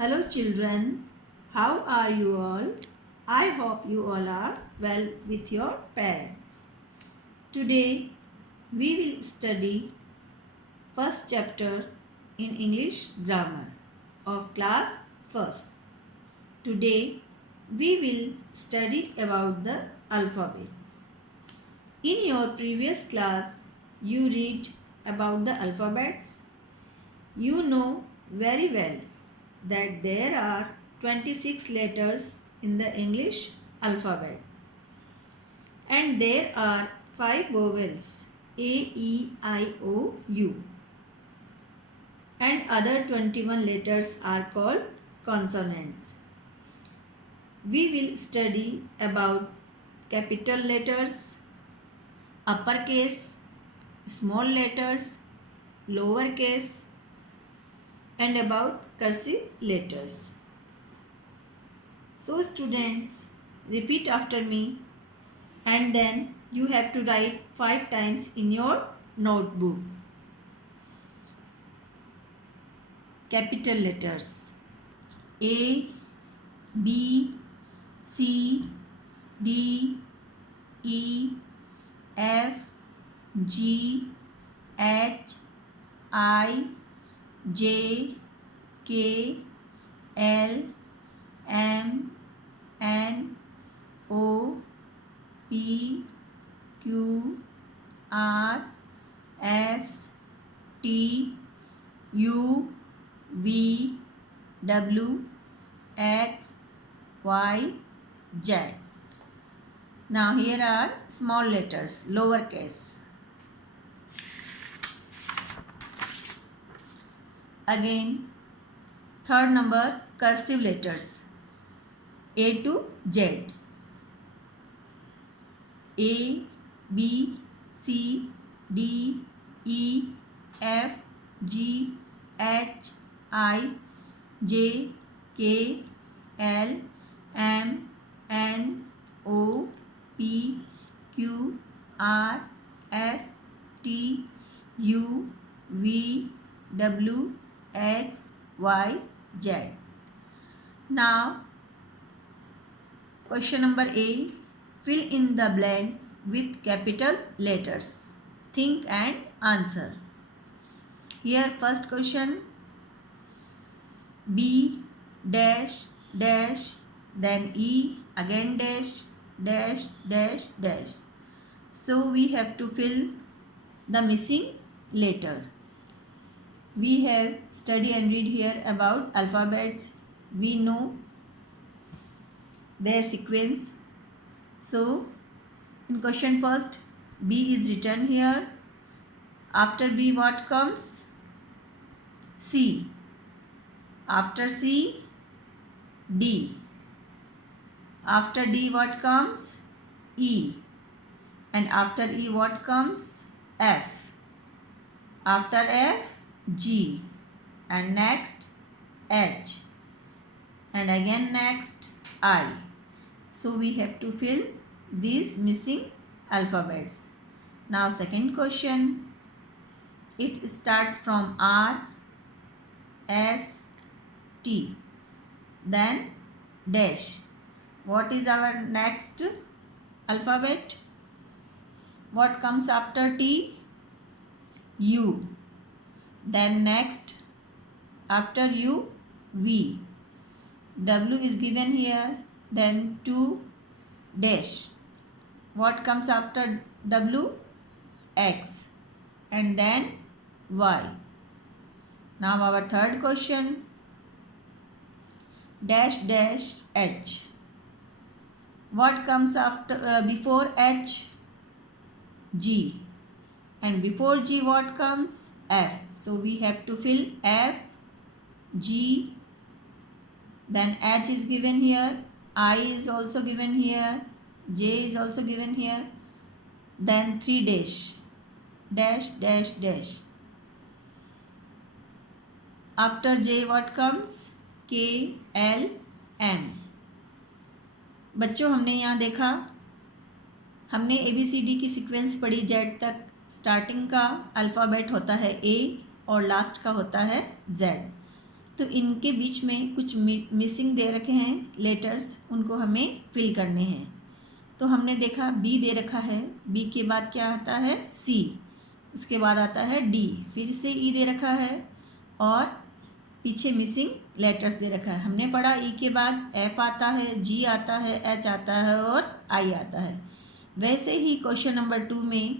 Hello children, how are you all? I hope you all are well with your parents. Today we will study first chapter in English grammar of class first. Today we will study about the alphabets. In your previous class you read about the alphabets. You know very well that there are 26 letters in the English alphabet and there are 5 vowels A, E, I, O, U and other 21 letters are called consonants. We will study about capital letters, uppercase, small letters, lowercase and about cursive letters. So students, repeat after me and then you have to write 5 times in your notebook. Capital letters A, B, C, D, E, F, G, H, I, J, K, L, M, N, O, P, Q, R, S, T, U, V, W, X, Y, Z. Now here are small letters, lowercase. Again, third number, cursive letters A to Z. A, B, C, D, E, F, G, H, I, J, K, L, M, N, O, P, Q, R, S, T, U, V, W, X, Y, Z. Now, question number A. Fill in the blanks with capital letters. Think and answer. Here first question. B, dash, dash, then E, again dash, dash, dash, dash. So we have to fill the missing letter. We have studied and read here about alphabets. We know their sequence. So in question first, B is written here. After B what comes? C. After C, D. After D what comes? E. And after E what comes? F. After F, G. And next H. And again next I. So we have to fill these missing alphabets. Now second question. It starts from R, S, T. Then dash. What is our next alphabet? What comes after T? U. Then next after U, V. W is given here. Then 2 dash. What comes after W? X. And then Y. Now our third question. Dash dash H. What comes after before H? G. And before G what comes? F. So we have to fill F, G, then H is given here, I is also given here, J is also given here, then 3 dash, dash, dash, dash. After J what comes? K, L, M. बच्चों हमने यहाँ देखा, हमने ABCD की sequence पढ़ी, Z तक starting का alphabet होता है A और लास्ट का होता है Z. तो इनके बीच में कुछ मिसिंग दे रखे हैं लेटर्स, उनको हमें फिल करने हैं। तो हमने देखा बी दे रखा है, बी के बाद क्या आता है सी, उसके बाद आता है डी, फिर से ई दे रखा है और पीछे मिसिंग लेटर्स दे रखा है। हमने पढ़ा ई के बाद एफ आता है, जी आता है, एच आता है और आई आता है। वैसे ही क्वेश्चन नंबर 2 में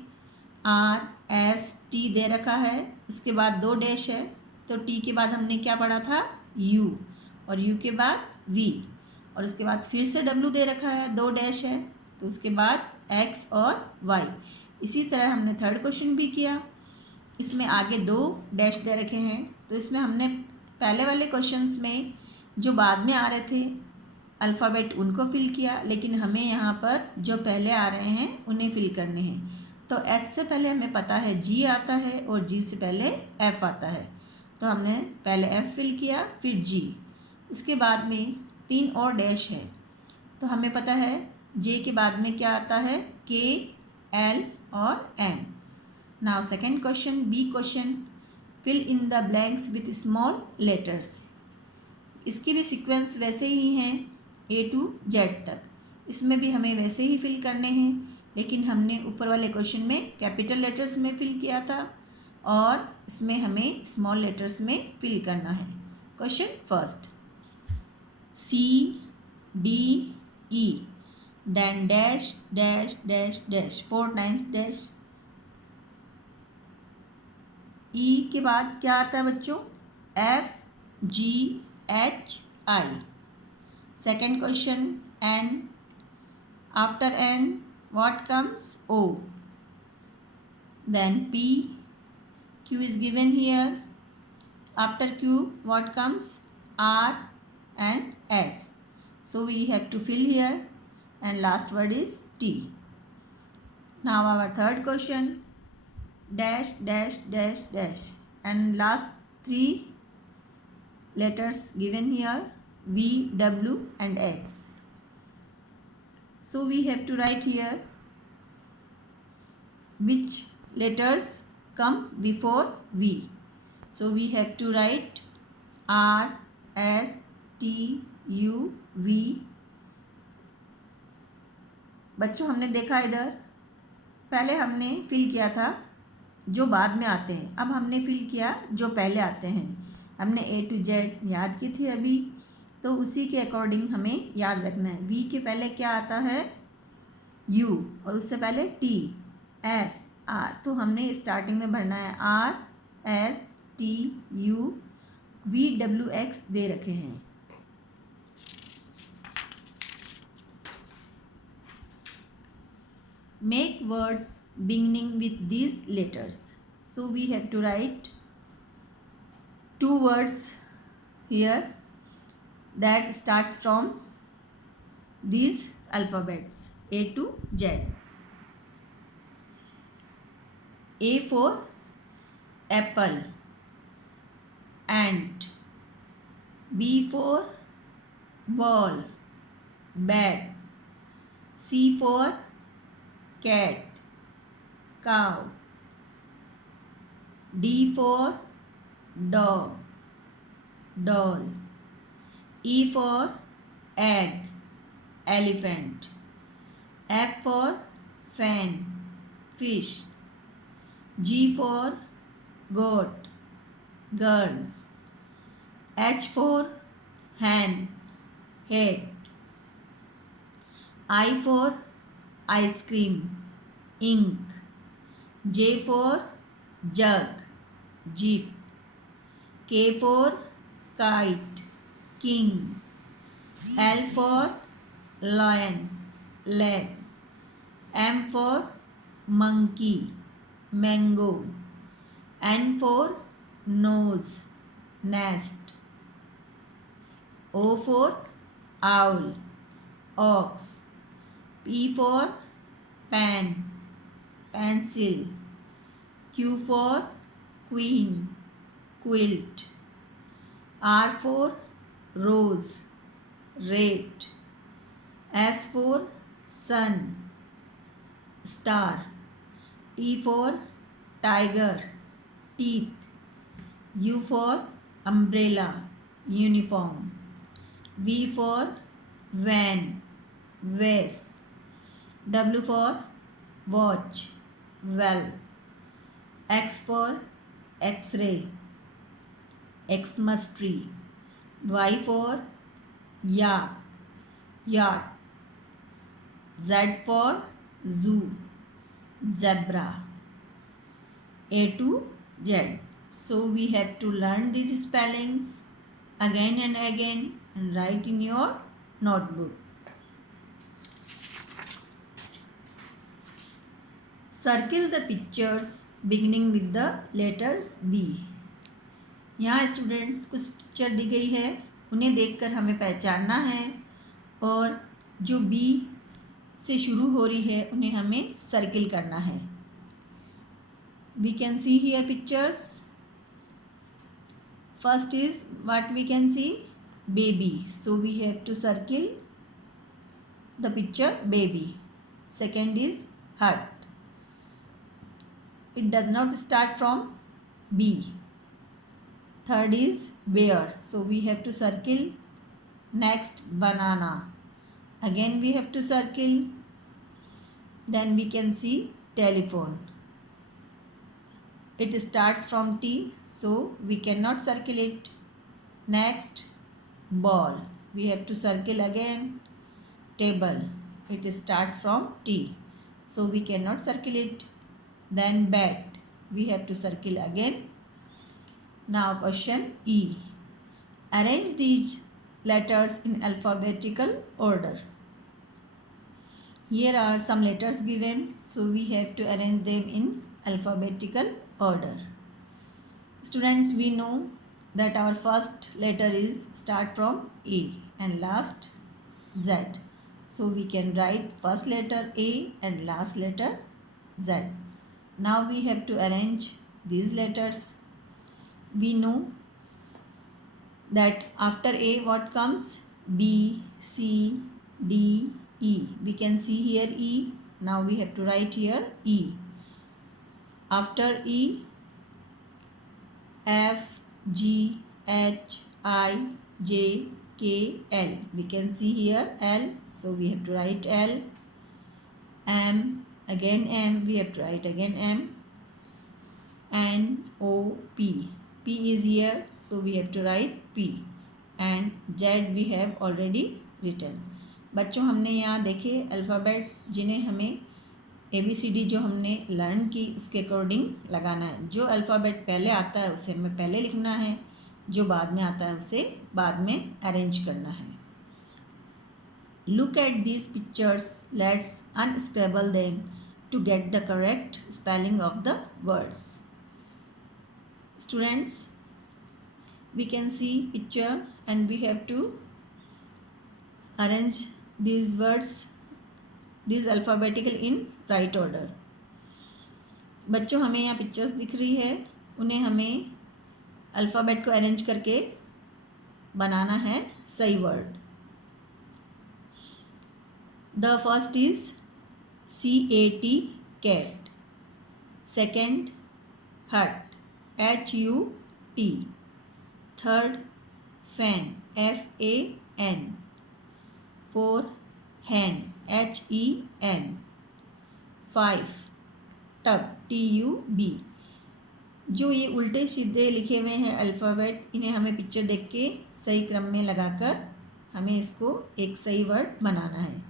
आर एस टी दे रखा है, उसके बाद 2 डैश है, तो टी के बाद हमने क्या पढ़ा था यू, और यू के बाद वी, और उसके बाद फिर से डब्ल्यू दे रखा है, 2 डैश है, तो उसके बाद एक्स और वाई। इसी तरह हमने थर्ड क्वेश्चन भी किया, इसमें आगे 2 डैश दे रखे हैं, तो इसमें हमने पहले वाले क्वेश्चंस में जो बाद में आ रहे थे अल्फ़ाबेट उनको फिल किया, लेकिन हमें यहाँ पर जो पहले आ रहे हैं उन्हें फिल करने हैं। तो एच से पहले हमें पता है जी आता है और जी से पहले एफ़ आता है, तो हमने पहले एफ़ फिल किया फिर जी, उसके बाद में 3 और डैश है, तो हमें पता है जे के बाद में क्या आता है के, एल और M. Now second question, B question, fill in the blanks with small letters. इसकी भी सीक्वेंस वैसे ही हैं ए टू जेड तक, इसमें भी हमें वैसे ही फिल करने हैं, लेकिन हमने ऊपर वाले क्वेश्चन में कैपिटल लेटर्स में फिल किया था और इसमें हमें स्मॉल लेटर्स में फिल करना है। Question first, C D E, then dash dash dash dash 4 times dash. E के बाद क्या आता है बच्चों F G H I. Second question N, after N what comes O, then P, Q is given here, after Q what comes R and S. So we have to fill here and last word is T. Now our third question, dash dash dash dash and last 3 letters given here V, W and X. So we have to write here which letters come before V. So we have to write R, S, T, U, V। बच्चों हमने देखा इधर पहले हमने fill किया था जो बाद में आते हैं, अब हमने फिल किया जो पहले आते हैं। हमने ए टू जेड याद की थी अभी, तो उसी के अकॉर्डिंग हमें याद रखना है। वी के पहले क्या आता है यू और उससे पहले टी, एस, आर, तो हमने स्टार्टिंग में भरना है R S T U V W X दे रखे हैं। Make words beginning with these letters. So we have to write 2 words here that starts from these alphabets A to Z. A for apple, ant. B for ball, bat. C for cat, cow. D for dog, doll. E for egg, elephant. F for fan, fish. G for goat, girl. H for hen, head. I for ice cream, ink. J for jug, jeep. K for kite, king. L for lion, leg. M for monkey, mango. N for nose, nest. O for owl, ox. P for pen, pencil. Q for queen, quilt. R for rose, rat. S for sun, star. T for tiger, teeth. U for umbrella, uniform. V for van, vase. W for watch, well. X for X-ray, Xmas tree. Y for yak, yacht. Z for zoo, zebra. A to Z. So we have to learn these spellings again and again and write in your notebook. Circle the pictures beginning with the letters B. यहाँ students कुछ picture दी गई है, उन्हें देखकर हमें पहचानना है और जो बी से शुरू हो रही है उन्हें हमें सर्किल करना है. We can see here pictures. First is what we can see? Baby. So we have to circle the picture baby. Second is hut. It does not start from B. Third is bear. So we have to circle. Next banana. Again we have to circle. Then we can see telephone. It starts from T, so we cannot circle it. Next, ball. We have to circle again. Table. It starts from T, so we cannot circle it. Then bat. We have to circle again. Now question E. Arrange these letters in alphabetical order. Here are some letters given, so we have to arrange them in alphabetical order. Students, we know that our first letter is start from A and last Z. So we can write first letter A and last letter Z. Now we have to arrange these letters. We know that after A what comes? B, C, D, E. We can see here E. Now we have to write here E. After E, F, G, H, I, J, K, L. We can see here L, so we have to write L. M, again M, we have to write again M. N, O, P. P is here, so we have to write P. And Z we have already written. बच्चों, हमने यहाँ देखे alphabets जिन्हें हमें ABCD जो हमने learn की उसके अकॉर्डिंग लगाना है. जो अल्फ़ाबेट पहले आता है उसे हमें पहले लिखना है, जो बाद में आता है उसे बाद में अरेंज करना है. Look at these pictures. Let's unscramble them to get the correct spelling of the words. Students, we can see picture and we have to arrange these words, these alphabetical in right order. बच्चों, हमें यहाँ pictures दिख रही है, उन्हें हमें alphabet को arrange करके बनाना है सही word. The first is CAT, cat. Second हट, HUT. Third fan, FAN. Four hen, HEN. 5 tub, TUB. जो ये उल्टे सीधे लिखे हुए हैं अल्फ़ाबेट, इन्हें हमें पिक्चर देख के सही क्रम में लगाकर हमें इसको एक सही वर्ड बनाना है.